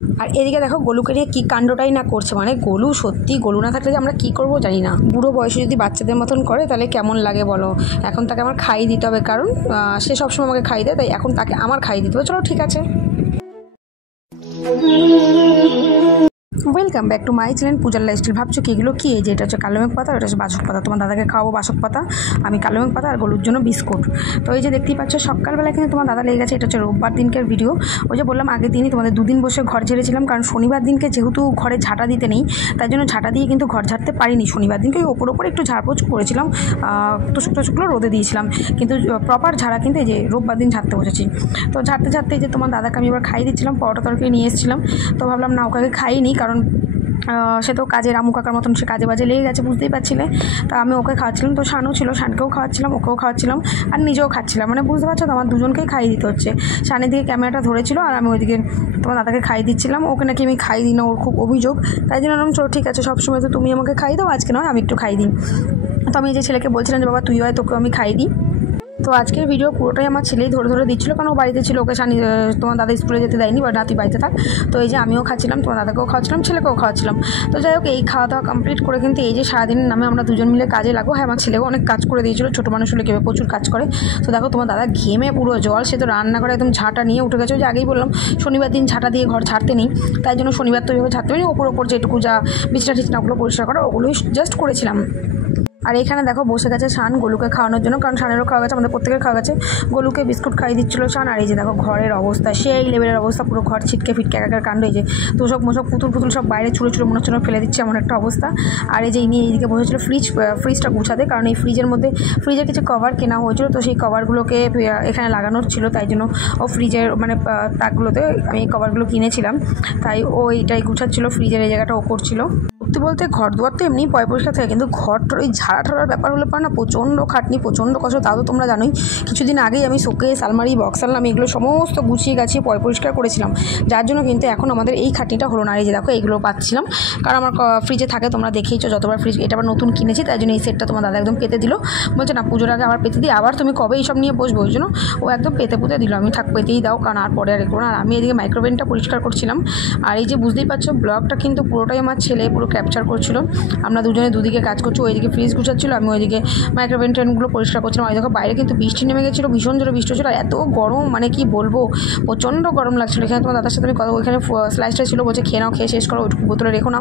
আর এদিকে দেখো গোলুকে নিয়ে কী কাণ্ডটাই না করছে, মানে গোলু সত্যি, গোলু না থাকলে যে আমরা কী করবো জানি না। বুড়ো বয়সে যদি বাচ্চাদের মতন করে তাহলে কেমন লাগে বলো। এখন তাকে আমার খাইয়ে দিতে হবে, কারণ সে সবসময় আমাকে খাইয়ে দেয়, তাই এখন তাকে আমার খাইয়ে দিতে হবে। চলো ঠিক আছে। Welcome back to my channel পূজার লাইফস্টাইল। ভাবছো কি এগুলো কী? এই যে এটা হচ্ছে কালোমেঘ পাতা, এটা হচ্ছে বাসক পাতা। তোমার দাদাকে খাওয়াবো বাসক পাতা, আমি কালোমেঘ পাতা, আর গলুর জন্য বিস্কুট। তো এই যে দেখতেই পাচ্ছ সকালবেলা কিন্তু তোমার দাদা লেগে গেছে। এটা হচ্ছে রোববার দিনকের ভিডিও। ওই যে বললাম আগের দিনই তোমাদের দুদিন বসে ঘর ঝেড়েছিলাম, কারণ শনিবার দিনকে যেহেতু ঘরে ঝাঁটা দিতে নেই, তাই জন্য ঝাঁটা দিয়ে কিন্তু ঘর ঝাড়তে পারিনি। শনিবার দিনকে ওপর একটু ঝাড়পোছ করেছিলাম, তো শুকনো রোদে দিয়েছিলাম, কিন্তু প্রপার ঝাড়া কিন্তু এই যে রোববার দিন ঝাড়তে বসেছি। তো ঝাড়তে যে তোমার দাদাকে আমি এবার খাইয়ে দিচ্ছিলাম, পরোটা তরকারি নিয়ে এসেছিলাম। তো ভাবলাম না, ওকে খাইনি, কারণ সে তো কাজে রামু কাকার মতন সে কাজে বাজে লেগে গেছে, বুঝতেই পারছিলে। তা আমি ওকে খাওয়াচ্ছিলাম, তো শানও ছিল, শানকেও খাওয়াচ্ছিলাম, ওকেও খাওয়াচ্ছিলাম, আর নিজেও খাচ্ছিলাম। মানে বুঝতে পারছো তো, আমার দুজনকেই খাইয়ে দিতে হচ্ছে। শানের দিকে ক্যামেরাটা ধরেছিল, আর আমি ওইদিকে তোমার দাদাকে খাইয়ে দিচ্ছিলাম। ওকে নাকি আমি খাইয়ে দিই না, ওর খুব অভিযোগ। তাই জন্য আমি চলো ঠিক আছে, সবসময় তো তুমি আমাকে খাইয়ে দাও, আজকে নয় আমি একটু খাইয়ে দিই। তো আমি এই যে ছেলেকে বলছিলাম যে বাবা তুই হয়, তোকে আমি খাইয়ে দিই। তো আজকের ভিডিও পুরোটাই আমার ছেলেই ধরে দিচ্ছিলো, কারণ ও বাড়িতে ছিল, ওকে তোমার দাদা স্কুলে যেতে দেয়নি, বা না তুই বাড়িতে থাক। তো এই যে আমিও খাচ্ছিলাম, তোমার দাদাকেও খাওয়াচ্ছিলাম, ছেলেকেও খাওয়াচ্ছিলাম। তো যাই হোক, এই খাওয়া দাওয়া কমপ্লিট করে কিন্তু এই যে সারাদিনের নামে আমরা দুজন মিলে কাজে লাগবো। হ্যাঁ, আমার ছেলেও অনেক কাজ করে দিয়েছিলো, ছোটো মানুষ হলে কেউ প্রচুর কাজ করে। তো দেখো তোমার দাদা ঘেমে পুরো জল, সে তো রান্না করে একদম ঝাঁটা নিয়ে উঠে গেছে। যে আগেই বললাম শনিবার দিন ঝাঁটা দিয়ে ঘর ছাড়তে নেই, তাই জন্য শনিবার তো ওইভাবে ছাড়তে পারি। ওপর যেটুকু যা বিছনা ওগুলো পরিষ্কার করা, ওগুলোই জাস্ট করেছিলাম। আর এখানে দেখো বসে গেছে শান গোলুকে খাওয়ানোর জন্য, কারণ শানেরও খাওয়া গেছে, আমাদের প্রত্যেকের খাওয়া গেছে। গোলুকে বিস্কুট খাইয়ে দিচ্ছিলো শান। আর এই যে দেখো ঘরের অবস্থা, সেই লেভেলের অবস্থা, পুরো ঘর ছিটকে ফিটকে একাকার কাণ্ড। এই যে তোষক মোষক পুতুল সব বাইরে ছুঁড়ে মনে হচ্ছে ফেলে দিচ্ছে, এমন একটা অবস্থা। আর এই যে ইনি এইদিকে বসেছিল ফ্রিজটা গুছাতে, কারণ এই ফ্রিজের কিছু কভার কেনা হয়েছিল, তো সেই কভারগুলোকে এখানে লাগানোর ছিল, তাই জন্য ও ফ্রিজের মানে তাকগুলোতে আমি এই কভারগুলো কিনেছিলাম, তাই ও এইটাই গুছাচ্ছিল, ফ্রিজের এই জায়গাটা ও করছিল। সত্যি বলতে ঘর দুয়ার তো এমনি পরিষ্কার থাকে, কিন্তু ঘরটার ওই ঝাড়ার ব্যাপার হলে পারে না, প্রচণ্ড খাটনি, প্রচণ্ড কষ্ট। তাও তো তোমরা জানোই, কিছুদিন আগেই আমি শোকেস আলমারি বক্স আনলাম, এগুলো সমস্ত গুছিয়ে গাছিয়ে পরিষ্কার করেছিলাম, যার জন্য কিন্তু এখন আমাদের এই খাটনিটা হলো না। এই যে দেখো এইগুলো পাচ্ছিলাম, কারণ আমার ফ্রিজে থাকে, তোমরা দেখেইছো যতবার ফ্রিজ। এটা আবার নতুন কিনেছি, তাই জন্য এই সেটটা তোমার দাদা একদম পেতে দিল, বলছে না পুজোর আগে আবার পেতে দিই, আবার তুমি কবে এইসব নিয়ে বসবো, ওই জন্য ও একদম পুঁতে দিল। আমি থাক পেতেই দাও, কারণ আর পরে আর এগুলো না। আর আমি এদিকে মাইক্রোওভেনটা পরিষ্কার করছিলাম। আর এই যে বুঝতেই পারছো ব্লগটা কিন্তু পুরোটাই আমার ছেলে পুরো ক্যাপচার করছিল। আমরা দুজনে দুদিকে কাজ করছি, ওইদিকে ফ্রিজ গুছাচ্ছিল, আমি ওইদিকে মাইক্রোওভেন ট্রেনগুলো পরিষ্কার করছিলাম। ওই দেখো বাইরে কিন্তু বৃষ্টি নেমে গেছিলো, ভীষণ জোরে বৃষ্টি হচ্ছিলো, এত গরম মানে কি বলবো, প্রচণ্ড গরম লাগছিলো। এখানে তোমার দাদার সাথে আমি কথা, ওইখানে স্লাইসটা ছিল, বলছে খেয়ে নাও, খেয়ে শেষ করো, ওইটুকু বোতলে রেখো না।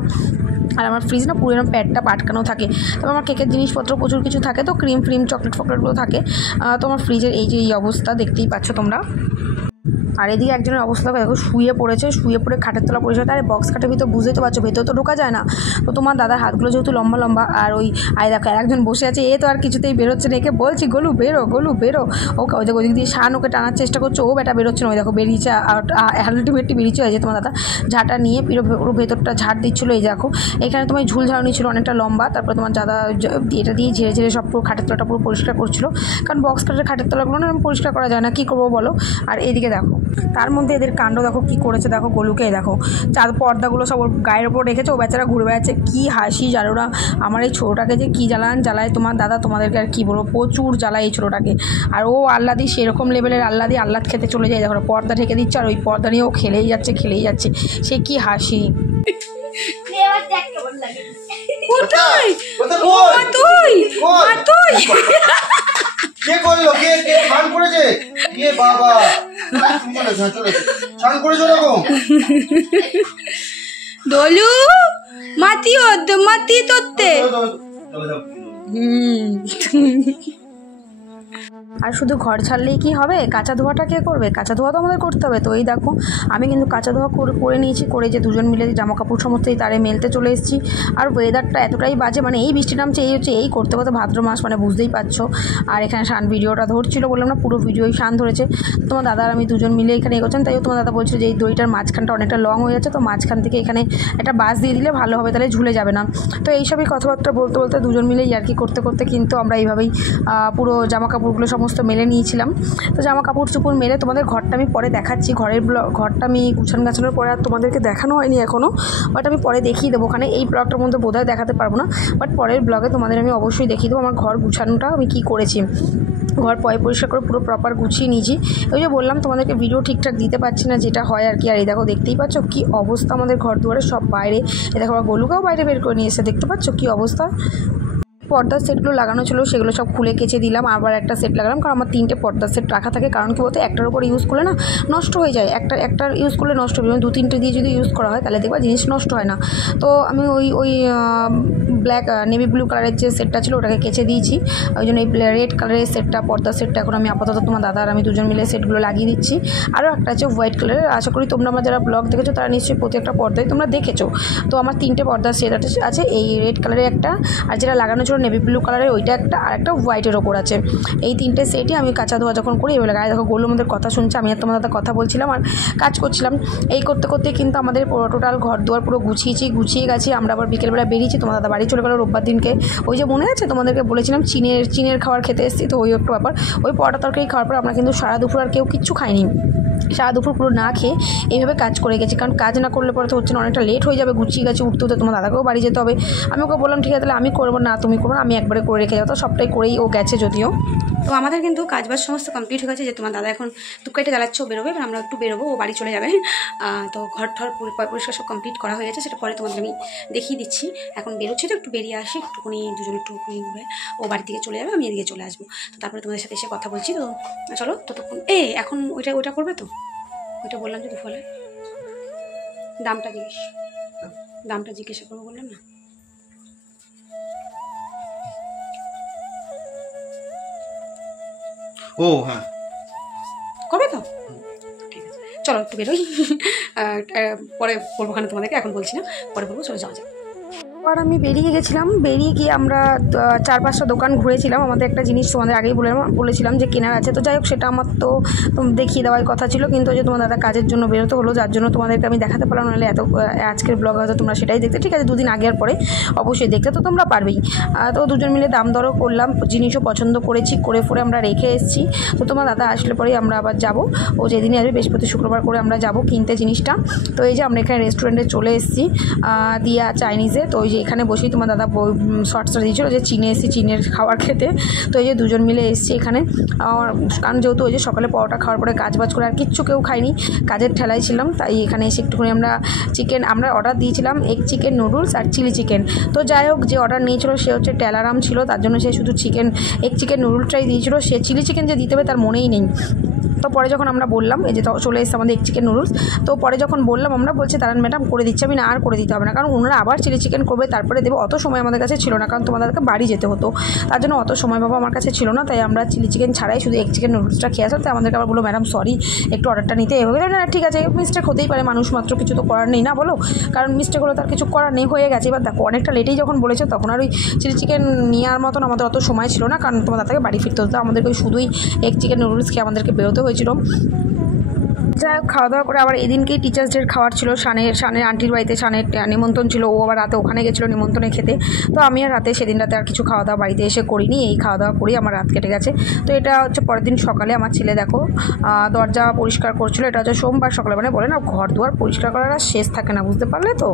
আর আমার ফ্রিজ না পুরো এরকম প্যাডটা পাটকানো থাকে, তবে আমার কেকের জিনিসপত্র প্রচুর কিছু থাকে, তো ক্রিম চকলেটগুলো থাকে। তো আমার ফ্রিজের এই যে এই অবস্থা দেখতেই পাচ্ছ তোমরা। আর এদিকে একজনের অবস্থা দেখো, শুয়ে পড়ে খাটের তলা পরিষ্কার। আর বক্স খাটের ভিতর বুঝতেই তো পারছো, ভেতরে তো ঢোকা যায় না। তো তোমার দাদার হাতগুলো যেহেতু লম্বা, আর ওই দেখো একজন বসে আছে, এ তো আর কিছুতেই বেরোচ্ছে না। একে বলছি গলু বেরো, ওকে ওই দেখো ওদিক দিয়ে শান ওকে টানার চেষ্টা করছে, ও বেটা বেরোচ্ছে না। ওই দেখো বেরিয়েছে, আর আলটিমেটলি বেরিয়েছে। হয়েছে তোমার দাদা ঝাঁটা নিয়ে পুরো ভেতরটা ঝাড় দিচ্ছিলো। এই দেখো এখানে তোমার ঝুল ঝাড়নি ছিল অনেকটা লম্বা, তারপর তোমার দাদা এটা দিয়ে ঝেড়ে সব পুরো খাটের তলাটা পুরো পরিষ্কার করছিলো, কারণ বক্স খাটের খাটের তলাগুলো না পরিষ্কার করা যায় না, কী করবো বলো। আর এইদিকে দেখো তার মধ্যে এদের কাণ্ড দেখো কী করেছে। দেখো গোলুকে দেখো পর্দাগুলো সব ওর গায়ের ওপর রেখেছে, ও বেচারা ঘুরে বেড়াচ্ছে, কী হাসি জানো না। আমার এই ছোটোটাকে যে কী জ্বালায় তোমার দাদা, তোমাদেরকে আর কী বলবো, প্রচুর জ্বালায় এই ছোটোটাকে। আর ও আহ্লাদি সেরকম লেভেলের আহ্লাদ খেতে চলে যায়, দেখো পর্দা ঢেকে দিচ্ছে, আর ওই পর্দা নিয়ে ও খেলেই যাচ্ছে, সে কী হাসি। কে করলো, কে স্নান করেছে, কে বাবা স্নান করেছো এরকম দলু মাতি তোতে। আর শুধু ঘর ছাড়লেই কি হবে, কাঁচা ধোয়াটা কে করবে? কাঁচা ধোয়া তো আমাদের করতে হবে। তো এই দেখো আমি কিন্তু কাঁচা ধোয়া করে নিয়েছি, করে যে দুজন মিলে জামা কাপড় সমস্তই তারে মেলতে চলে এসেছি। আর ওয়েদারটা এতটাই বাজে, মানে এই বৃষ্টি নামছে, এই করতে ভাদ্র মাস, মানে বুঝতেই পারছো। আর এখানে শান ভিডিওটা ধরছিল, বললাম না পুরো ভিডিওই শান ধরেছে। তোমার দাদা আর আমি দুজন মিলে এখানে এগোচ্ছেন, তাই তোমার দাদা বলছিল যে এই দড়িটার মাঝখানটা অনেকটা লং হয়ে যাচ্ছে, তো মাঝখান থেকে এখানে একটা বাস দিয়ে দিলে ভালো হবে, তাহলে ঝুলে যাবে না। তো এইসবই কথাবার্তা বলতে দুজন মিলে ইয়ার্কি করতে কিন্তু আমরা এইভাবেই পুরো জামা কাপড়গুলো সমস্ত মেলে নিয়েছিলাম। তো জামা কাপড় চুপড় মেলে তোমাদের ঘরটা আমি পরে দেখাচ্ছি, ঘরটা আমি গাছানোর পরে আর তোমাদেরকে দেখানো হয়নি এখনও, বাট আমি পরে দেখিয়ে দেবো। ওখানে এই ব্লগটার মধ্যে বোধহয় দেখাতে পারবো না, বাট পরের ব্লগে তোমাদের আমি অবশ্যই দেখিয়ে দেবো আমার ঘর গুছানোটা আমি কী করেছি। ঘর পরিষ্কার করে পুরো প্রপার গুছিয়ে নিয়েছি। ওই যে বললাম তোমাদেরকে ভিডিও ঠিকঠাক দিতে পারছি না, যেটা হয় আর কি। আর এই দেখো দেখতেই পাচ্ছ কী অবস্থা আমাদের ঘর দুয়ারে, সব বাইরে। এই দেখো আবার গোলুকেও বাইরে বের করে নিয়ে এসে, দেখতে পাচ্ছ কী অবস্থা। পর্দার সেটগুলো লাগানো ছিল সেগুলো সব খুলে কেচে দিলাম, আবার একটা সেট লাগালাম, কারণ আমার 3টে পর্দার সেট রাখা থাকে। কারণ কি বলতে একটার উপর ইউজ করলে না নষ্ট হয়ে যায়, একটার ইউজ করলে নষ্ট হবে, 2-3টে দিয়ে যদি ইউজ করা হয় তাহলে দেখবা জিনিস নষ্ট হয় না। তো আমি ওই ব্ল্যাক নেভি ব্লু কালারের যে সেটটা ছিল ওটাকে কেচে দিয়েছি। ওই জন্য এই রেড কালারের সেটটা, পর্দার সেটটা এখন আমি আপাতত তোমার দাদা আর আমি দুজন মিলে সেটগুলো লাগিয়ে দিচ্ছি। আরও একটা আছে হোয়াইট কালারের, আশা করি তোমরা আমার যারা ব্লগ দেখেছো তারা নিশ্চয়ই প্রত্যেকটা পর্দায় তোমরা দেখেছো। তো আমার 3টে পর্দার সেট আছে, এই রেড কালারের একটা, আর যেটা লাগানো ছিল নেভি ব্লু কালারের ওইটা একটা, আর একটা হোয়াইটের ওপর আছে। এই 3টে সেটই আমি কাঁচা ধোয়া যখন করি এবার লাগাই। দেখো গোলু আমাদের কথা শুনছে, আমি আর তোমার দাদা কথা বলছিলাম আর কাজ করছিলাম। এই করতে করতে কিন্তু আমাদের টোটাল ঘর দুয়ার পুরো গুছিয়ে গেছি। আমরা আবার বিকেলবেলা বেরিয়েছি, তোমার দাদা বাড়ি চলে গেলো রোববার দিনকে। ওই যে মনে আছে তোমাদেরকে বলেছিলাম চিনের খাবার খেতে এসেছি, তো ওই একটু ব্যাপার। ওই পরোটা তরকারি খাওয়ার পর আমরা কিন্তু সারা দুপুর আর কেউ কিচ্ছু খাইনি, সারা দুপুর পুরো না খেয়ে এইভাবে কাজ করে গেছি। কারণ কাজ না করলে পরে তো হচ্ছে না, অনেকটা লেট হয়ে যাবে গুছিয়ে গেছে উঠতে হতে, তোমার দাদাকেও বাড়ি যেতে হবে। আমি ওকে বললাম ঠিক আছে তাহলে আমি করবো না, তুমি করবো না, আমি একবারে করে রেখে যাবো। তো সবটাই করেই ও গেছে যদিও। তো আমাদের কিন্তু কাজবাজ সমস্ত কমপ্লিট হয়ে গেছে, যে তোমার দাদা এখন টুকটাইতে জ্বালাচ্ছে, ও বেরোবে, এবার আমরা একটু বেরোবো, ও বাড়ি চলে যাবে। তো ঘর ঠর পরিষ্কার সব কমপ্লিট করা হয়ে গেছে, সেটা পরে তোমাদের আমি দেখিয়ে দিচ্ছি। এখন বেরোচ্ছি, তো একটু বেরিয়ে আসি, একটুখানি দুজন একটুখানি ঘুরে ও বাড়ির দিকে চলে যাবে, আমি এদিকে চলে আসবো। তো তারপরে তোমাদের সাথে এসে কথা বলছি। তো চলো ততক্ষণ এখন ওইটা করবে তো, ওইটা বললাম যদি ফলে দামটা জিজ্ঞাসা করবো বললাম না। ও হ্যাঁ করবে তো, ঠিক আছে চলো একটু বেরোই। পরে বলবো, ওখানে তোমাদেরকে এখন বলছি না, পরে বলবো, চলো যাওয়া যাক। আর আমি বেরিয়ে গিয়ে আমরা 4-5টা দোকান ঘুরেছিলাম। আমাদের একটা জিনিস তোমাদের আগেই বলেছিলাম যে কেনার আছে, তো যাই হোক সেটা আমার তো দেখিয়ে দেওয়ার কথা ছিল, কিন্তু ওই যে তোমার দাদা কাজের জন্য বেরোতে হলো, যার জন্য তোমাদেরকে আমি দেখাতে পারলাম, নাহলে আজকের ব্লগ হয়তো তোমরা সেটাই দেখতে। ঠিক আছে, 2 দিন আগে আর পরে অবশ্যই দেখতে তো তোমরা পারবেই। তো দুজন মিলে দাম দরও করলাম, জিনিসও পছন্দ করেছি, করে আমরা রেখে এসেছি। তো তোমার দাদা আসলে পরেই আমরা আবার যাবো, ও যেদিনে আসবে বৃহস্পতি শুক্রবার করে আমরা যাব কিনতে জিনিসটা। তো এই যে আমরা এখানে রেস্টুরেন্টে চলে এসেছি, দিয়া চাইনিজে। তো ওই যে এখানে বসেই তোমার দাদা শর্টসটা দিয়েছিলো যে চীনের খাবার খেতে। তো এই যে দুজন মিলে এসেছি এখানে, কারণ যেহেতু ওই যে সকালে পরোটা খাওয়ার পরে কাজবাজ করে আর কিচ্ছু কেউ খাইনি, কাজের ঠেলায় ছিলাম, তাই এখানে এসে একটুখানি আমরা অর্ডার দিয়েছিলাম এগ চিকেন নুডলস আর চিলি চিকেন। তো যাই হোক যে অর্ডার নিয়েছিল সে হচ্ছে টেলারাম ছিল, তার জন্য সে শুধু এগ চিকেন নুডলসটাই দিয়েছিল, সে চিলি চিকেন যে দিতে হবে তার মনেই নেই। তো পরে যখন আমরা বললাম এই যে চলে এসেছে আমাদের এগ চিকেন নুডলস, তো পরে যখন বললাম আমরা বলছে দাঁড়ান ম্যাডাম করে দিচ্ছি। আমি না আর করে দিতে হবে না, কারণ ওনারা আবার চিলি চিকেন করবে তারপরে দেবো, অত সময় আমাদের কাছে ছিল না, কারণ তোমাদেরকে বাড়ি যেতে হতো, তার জন্য অত সময় বাবা আমার কাছে ছিল না। তাই আমরা চিলি চিকেন ছাড়াই শুধু এগ চিকেন নুডলসটা খেয়ে আসলাম। তাই আমাদেরকে আবার বললো ম্যাডাম সরি একটু অর্ডারটা নিতে এভাবে। না ঠিক আছে, মিস্টেক হতেই পারে, মানুষ মাত্র, কিছু তো করার নেই না বলো, কারণ মিস্টেক হলো তার কিছু করার নেই, হয়ে গেছে। এবার দেখো অনেকটা লেটেই যখন বলেছে তখন আর ওই চিলি চিকেন নেওয়ার মতন আমাদের অত সময় ছিল না, কারণ তোমার দাদাকে বাড়ি ফিরতে হতো, আমাদেরকে ওই শুধুই এগ চিকেন নুডলস খেয়ে আমাদেরকে বেরোতে হয়েছিল। যাই হোক খাওয়া দাওয়া করে আবার এদিনকেই টিচার্স ডের খাওয়ার ছিল, শানের আন্টির বাড়িতে শানের নিমন্ত্রণ ছিল, ও আবার রাতে ওখানে গেছিলো নিমন্ত্রণে খেতে। তো আমি আর সেদিন রাতে আর কিছু খাওয়া দাওয়া বাড়িতে এসে করিনি, এই খাওয়া দাওয়া করেই আমার রাত কেটে গেছে। তো এটা হচ্ছে পরের দিন সকালে আমার ছেলে দেখো দরজা পরিষ্কার করছিল, এটা হচ্ছে সোমবার সকালে, মানে বলে না ঘর দুয়ার পরিষ্কার করার আর শেষ থাকে না, বুঝতে পারলে তো।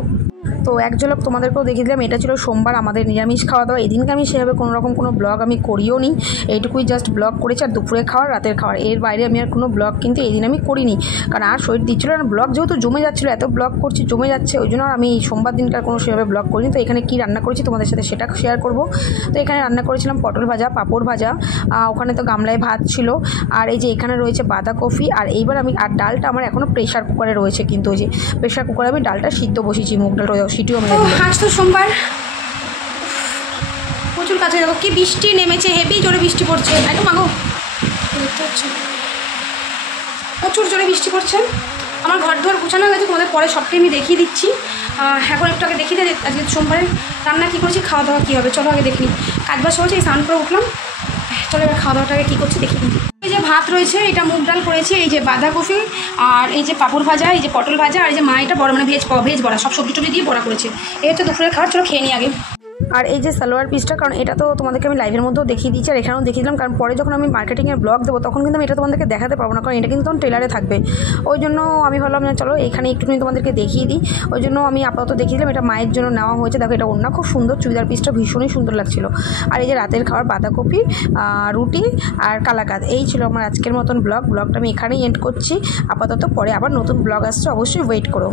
তো এক ঝলক তোমাদেরকেও দেখিয়ে দিলাম, এটা ছিল সোমবার আমাদের নিরামিষ খাওয়া দাওয়া। এদিনকে আমি সেভাবে কোনো ব্লগ আমি করিও নি, এইটুকুই জাস্ট ব্লগ করেছি, আর দুপুরে খাওয়ার রাতের খাওয়ার, এর বাইরে আমি আর কোনো ব্লগ কিন্তু এই দিন আমি করিনি, কারণ আর শরীর দিচ্ছিল না। ব্লগ যেহেতু জমে যাচ্ছিলো, এত ব্লগ করছি জমে যাচ্ছে, ওই জন্য আমি এই সোমবার দিনকার কোনো সেভাবে ব্লগ করিনি। তো এখানে কী রান্না করেছি তোমাদের সাথে সেটা শেয়ার করব। তো এখানে রান্না করেছিলাম পটল ভাজা, পাঁপড় ভাজা, ওখানে তো গামলায় ভাত ছিল, আর এই যে এখানে রয়েছে বাঁধাকপি। আর এইবার আর ডালটা আমার এখনও প্রেশার কুকারে রয়েছে, কিন্তু ওই যে প্রেশার কুকারে আমি ডালটা সিদ্ধ বসিয়েছি, মুগ ডাল সিটিও মেরে দিই। আজ তো সোমবার, প্রচুর কাছে দেখো কি বৃষ্টি নেমেছে, হেভি জোরে বৃষ্টি পড়ছে, একদম মাগো দেখতে হচ্ছে প্রচুর জোরে বৃষ্টি পড়ছে। আমার ঘর দুয়ার গুছানো হয়ে গেছে, তোমাদের পরে সবটাই আমি দেখিয়ে দিচ্ছি। এখন একটু আগে দেখিয়ে দিই আজকে সোমবারে রান্না কী করছি, খাওয়া দাওয়া কী হবে, চলো আগে দেখি। কাজবাজ হচ্ছে, এই স্নান করে উঠলাম, চলো এবার খাওয়া দাওয়াটাকে কী করছি দেখি। এই যে ভাত রয়েছে, এটা মুগ ডাল করেছি, এই যে বাঁধাকপি, আর এই যে পাঁপড় ভাজা, এই যে পটল ভাজা, আর এই যে মা এটা বড় মানে ভেজ বড়া, সব সবজি টবজি দিয়ে বড়া করেছে। এই হচ্ছে দুপুরের খাবার, চলো খেয়ে নিই আগে। আর এই যে সালোয়ার পিসটা, কারণ এটা তো তোমাদেরকে আমি লাইভের মধ্যেও দেখিয়ে দিচ্ছি আর এখানেও দেখিয়ে দিলাম, কারণ পরে যখন আমি মার্কেটিংয়ের ব্লগ দেবো তখন কিন্তু আমি এটা তোমাদেরকে দেখাতে পারবো না, কারণ এটা কিন্তু তখন টেলারে থাকবে। ওই জন্য আমি ভাবলাম না চলো এখানে একটুখানি তোমাদেরকে দেখিয়ে দিই, ওই জন্য আমি আপাতত দেখিয়ে দিলাম। এটা মায়ের জন্য নেওয়া হয়েছে, দেখো এটা ওড়না খুব সুন্দর, চুড়িদার পিসটা ভীষণই সুন্দর লাগছিল। আর এই যে রাতের খাবার বাঁধাকপি, রুটি আর কালাকাদ, এই ছিল আমার আজকের মতন ব্লগটা আমি এখানেই এন্ড করছি আপাতত। পরে আবার নতুন ব্লগ আসছে, অবশ্যই ওয়েট করো।